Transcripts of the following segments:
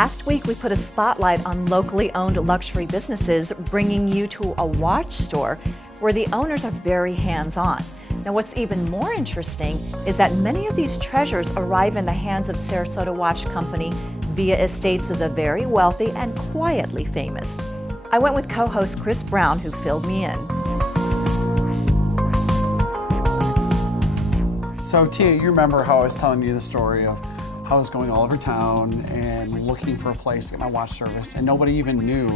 Last week, we put a spotlight on locally owned luxury businesses, bringing you to a watch store where the owners are very hands-on. Now, what's even more interesting is that many of these treasures arrive in the hands of Sarasota Watch Company via estates of the very wealthy and quietly famous. I went with co-host Chris Brown, who filled me in. So Tia, you remember how I was telling you the story of how I was going all over town and looking for a place to get my watch serviced, and nobody even knew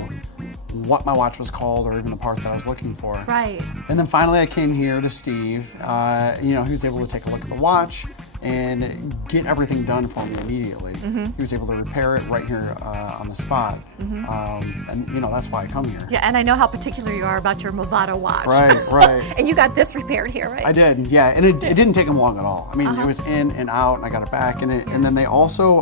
what my watch was called or even the part that I was looking for. Right. And then finally I came here to Steve. He was able to take a look at the watch and get everything done for me immediately. Mm-hmm. He was able to repair it right here on the spot. Mm-hmm. And that's why I come here. Yeah, and I know how particular you are about your Movado watch. Right. And you got this repaired here, right? I did, yeah, and it didn't take them long at all. I mean, it was in and out, and I got it back, and then they also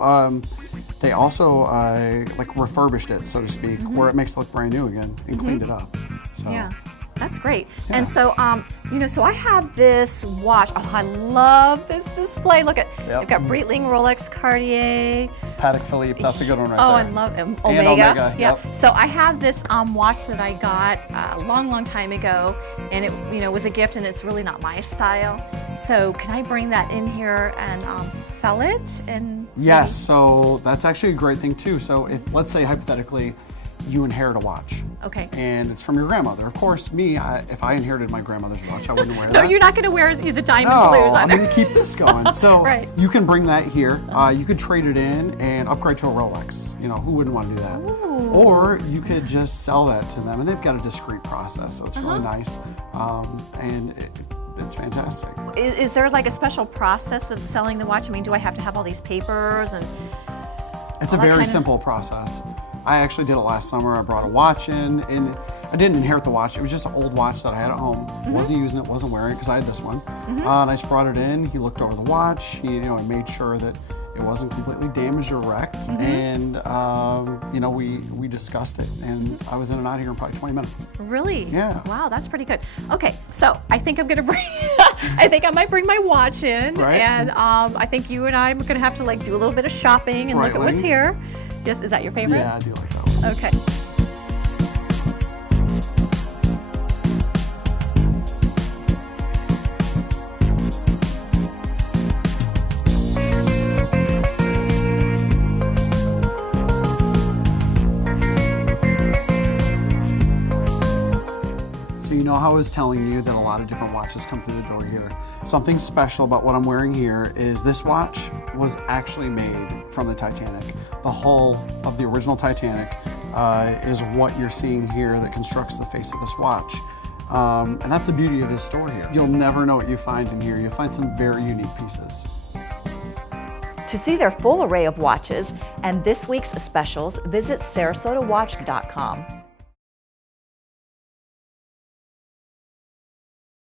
like refurbished it, so to speak, where it makes it look brand new again and cleaned it up. So. Yeah. That's great. Yeah. And so, so I have this watch. Oh, I love this display. Look at, I've got Breitling, Rolex, Cartier. Patek Philippe, that's a good one right there. Oh, I love Omega. And Omega, yeah. yep. So I have this watch that I got a long time ago, and it was a gift, and it's really not my style. So can I bring that in here and sell it? And yes. So that's actually a great thing too. So if, let's say hypothetically, you inherit a watch. Okay. And it's from your grandmother. Of course, me, if I inherited my grandmother's watch, I wouldn't wear that. No, you're not going to wear the diamond blues on I'm going to keep this going. So right. You can bring that here. You could trade it in and upgrade to a Rolex. Who wouldn't want to do that? Ooh. Or you could just sell that to them, and they've got a discreet process, so it's really nice. And it's fantastic. Is there like a special process of selling the watch? I mean, do I have to have all these papers and? It's a very simple process. I actually did it last summer. I brought a watch in, and I didn't inherit the watch. It was just an old watch that I had at home. Wasn't using it, wasn't wearing it because I had this one. And I just brought it in. He looked over the watch. He, made sure that it wasn't completely damaged or wrecked. And we discussed it, and I was in and out of here in probably 20 minutes. Really? Yeah. Wow, that's pretty good. Okay, so I think I'm gonna bring. I think I might bring my watch in, and I think you and I are gonna have to do a little bit of shopping and look at what's here. Yes, is that your favorite? Yeah, I do like that one. Okay. So how I was telling you that a lot of different watches come through the door here. Something special about what I'm wearing here is this watch was actually made from the Titanic. The hull of the original Titanic is what you're seeing here that constructs the face of this watch. And that's the beauty of his store here. You'll never know what you find in here. You'll find some very unique pieces. To see their full array of watches and this week's specials, visit SarasotaWatch.com.